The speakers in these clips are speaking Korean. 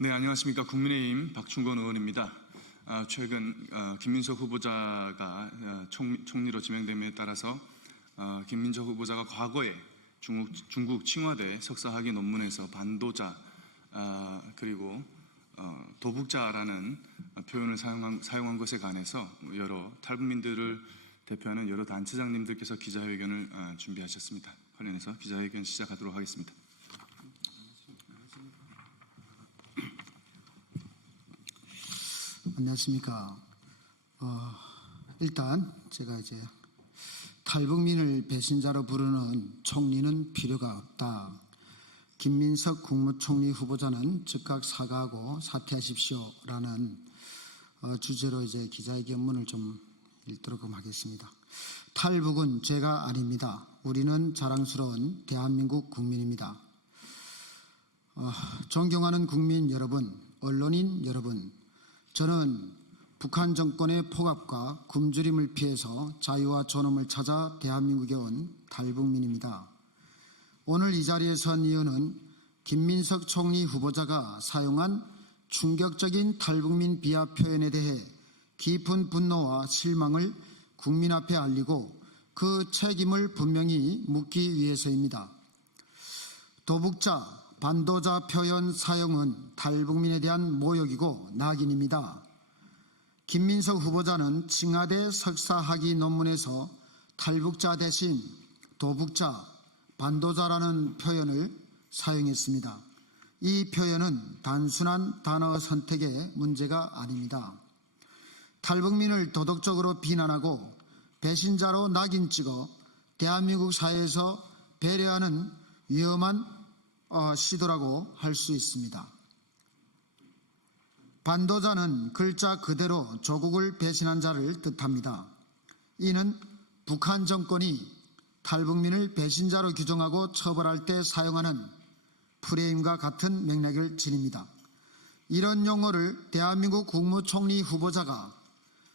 네, 안녕하십니까. 국민의힘 박충건 의원입니다. 최근 김민석 후보자가 총리로 지명됨에 따라서 김민석 후보자가 과거에 중국 칭화대 석사학위 논문에서 반도자 그리고 도북자라는 표현을 사용한 것에 관해서 여러 탈북민들을 대표하는 여러 단체장님들께서 기자회견을 준비하셨습니다. 관련해서 기자회견 시작하도록 하겠습니다. 안녕하십니까. 일단 제가 이제 탈북민을 배신자로 부르는 총리는 필요가 없다. 김민석 국무총리 후보자는 즉각 사과하고 사퇴하십시오라는 주제로 이제 기자회견문을 좀 읽도록 하겠습니다. 탈북은 죄가 아닙니다. 우리는 자랑스러운 대한민국 국민입니다. 존경하는 국민 여러분, 언론인 여러분, 저는 북한 정권의 폭압과 굶주림을 피해서 자유와 존엄을 찾아 대한민국에 온 탈북민입니다. 오늘 이 자리에 선 이유는 김민석 총리 후보자가 사용한 충격적인 탈북민 비하 표현에 대해 깊은 분노와 실망을 국민 앞에 알리고 그 책임을 분명히 묻기 위해서입니다. 도북자, 반도자 표현 사용은 탈북민에 대한 모욕이고 낙인입니다. 김민석 후보자는 칭화대 석사학위 논문에서 탈북자 대신 도북자, 반도자라는 표현을 사용했습니다. 이 표현은 단순한 단어 선택의 문제가 아닙니다. 탈북민을 도덕적으로 비난하고 배신자로 낙인 찍어 대한민국 사회에서 배려하는 위험한 시도라고 할 수 있습니다. 반도자는 글자 그대로 조국을 배신한 자를 뜻합니다. 이는 북한 정권이 탈북민을 배신자로 규정하고 처벌할 때 사용하는 프레임과 같은 맥락을 지닙니다. 이런 용어를 대한민국 국무총리 후보자가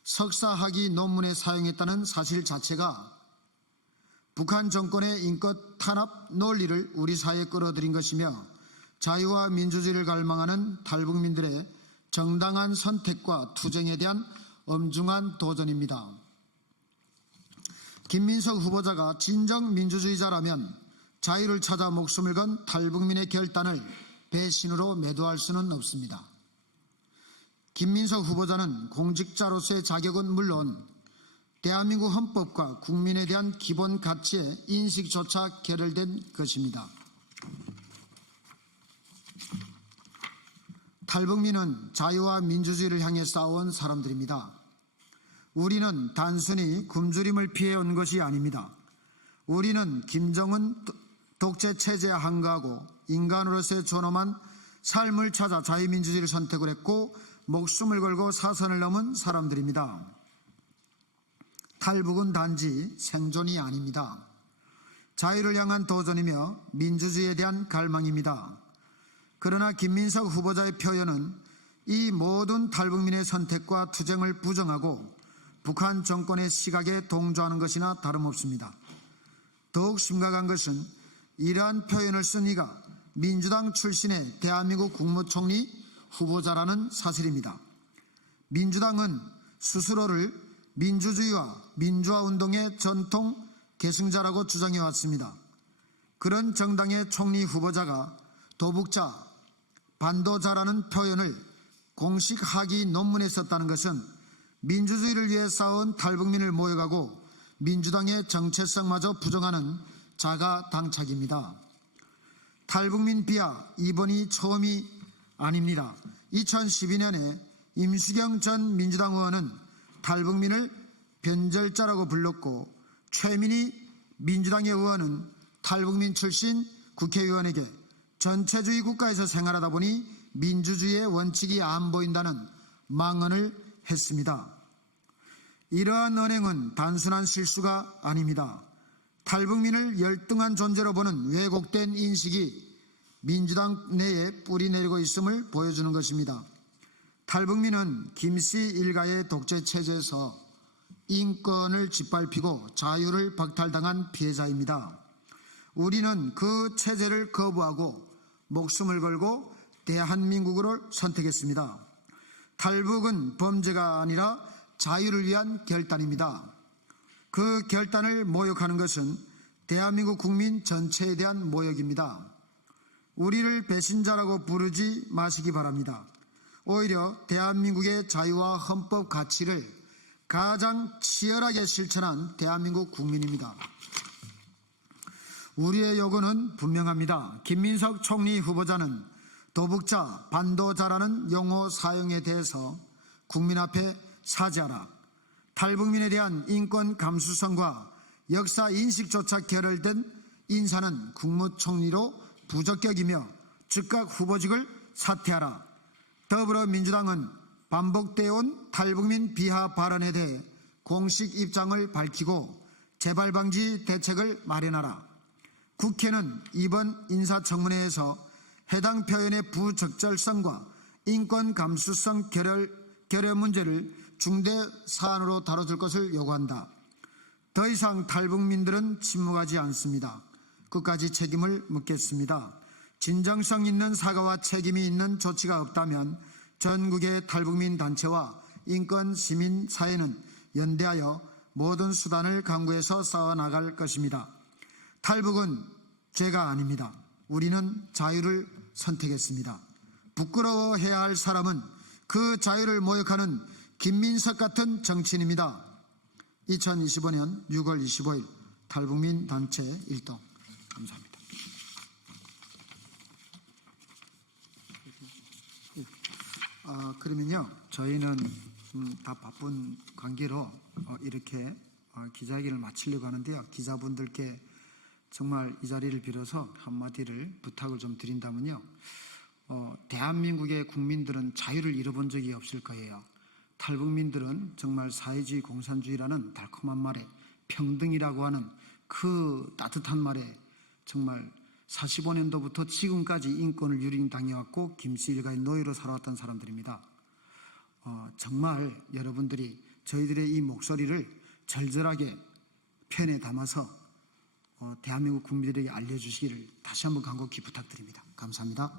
석사학위 논문에 사용했다는 사실 자체가 북한 정권의 인권 탄압 논리를 우리 사회에 끌어들인 것이며 자유와 민주주의를 갈망하는 탈북민들의 정당한 선택과 투쟁에 대한 엄중한 도전입니다. 김민석 후보자가 진정 민주주의자라면 자유를 찾아 목숨을 건 탈북민의 결단을 배신으로 매도할 수는 없습니다. 김민석 후보자는 공직자로서의 자격은 물론 대한민국 헌법과 국민에 대한 기본 가치의 인식조차 결여된 것입니다. 탈북민은 자유와 민주주의를 향해 싸워온 사람들입니다. 우리는 단순히 굶주림을 피해온 것이 아닙니다. 우리는 김정은 독재 체제에 항거하고 인간으로서의 존엄한 삶을 찾아 자유민주주의를 선택을 했고 목숨을 걸고 사선을 넘은 사람들입니다. 탈북은 단지 생존이 아닙니다. 자유를 향한 도전이며 민주주의에 대한 갈망입니다. 그러나 김민석 후보자의 표현은 이 모든 탈북민의 선택과 투쟁을 부정하고 북한 정권의 시각에 동조하는 것이나 다름없습니다. 더욱 심각한 것은 이러한 표현을 쓴 이가 민주당 출신의 대한민국 국무총리 후보자라는 사실입니다. 민주당은 스스로를 민주주의와 민주화운동의 전통 계승자라고 주장해왔습니다. 그런 정당의 총리 후보자가 도북자, 반도자라는 표현을 공식 학위 논문에 썼다는 것은 민주주의를 위해 싸운 탈북민을 모욕하고 민주당의 정체성마저 부정하는 자가당착입니다. 탈북민 비하 이번이 처음이 아닙니다. 2012년에 임수경 전 민주당 의원은 탈북민을 변절자라고 불렀고 최민희 민주당의 의원은 탈북민 출신 국회의원에게 전체주의 국가에서 생활하다 보니 민주주의의 원칙이 안 보인다는 망언을 했습니다. 이러한 언행은 단순한 실수가 아닙니다. 탈북민을 열등한 존재로 보는 왜곡된 인식이 민주당 내에 뿌리내리고 있음을 보여주는 것입니다. 탈북민은 김씨 일가의 독재 체제에서 인권을 짓밟히고 자유를 박탈당한 피해자입니다. 우리는 그 체제를 거부하고 목숨을 걸고 대한민국을 선택했습니다. 탈북은 범죄가 아니라 자유를 위한 결단입니다. 그 결단을 모욕하는 것은 대한민국 국민 전체에 대한 모욕입니다. 우리를 배신자라고 부르지 마시기 바랍니다. 오히려 대한민국의 자유와 헌법 가치를 가장 치열하게 실천한 대한민국 국민입니다. 우리의 요구는 분명합니다. 김민석 총리 후보자는 도북자, 반도자라는 용어 사용에 대해서 국민 앞에 사죄하라. 탈북민에 대한 인권 감수성과 역사 인식조차 결혈된 인사는 국무총리로 부적격이며 즉각 후보직을 사퇴하라. 더불어민주당은 반복되어 온 탈북민 비하 발언에 대해 공식 입장을 밝히고 재발방지 대책을 마련하라. 국회는 이번 인사청문회에서 해당 표현의 부적절성과 인권 감수성 결여 문제를 중대 사안으로 다뤄줄 것을 요구한다. 더 이상 탈북민들은 침묵하지 않습니다. 끝까지 책임을 묻겠습니다. 진정성 있는 사과와 책임이 있는 조치가 없다면 전국의 탈북민 단체와 인권 시민 사회는 연대하여 모든 수단을 강구해서 싸워나갈 것입니다. 탈북은 죄가 아닙니다. 우리는 자유를 선택했습니다. 부끄러워해야 할 사람은 그 자유를 모욕하는 김민석 같은 정치인입니다. 2025년 6월 25일 탈북민 단체 일동. 감사합니다. 그러면요, 저희는 다 바쁜 관계로 이렇게 기자회견을 마치려고 하는데요. 기자분들께 정말 이 자리를 빌어서 한마디를 부탁을 좀 드린다면요. 대한민국의 국민들은 자유를 잃어본 적이 없을 거예요. 탈북민들은 정말 사회주의 공산주의라는 달콤한 말에 평등이라고 하는 그 따뜻한 말에 정말 45년도부터 지금까지 인권을 유린당해왔고 김씨 일가의 노예로 살아왔던 사람들입니다. 정말 여러분들이 저희들의 이 목소리를 절절하게 편에 담아서 대한민국 국민들에게 알려주시기를 다시 한번 간곡히 부탁드립니다. 감사합니다.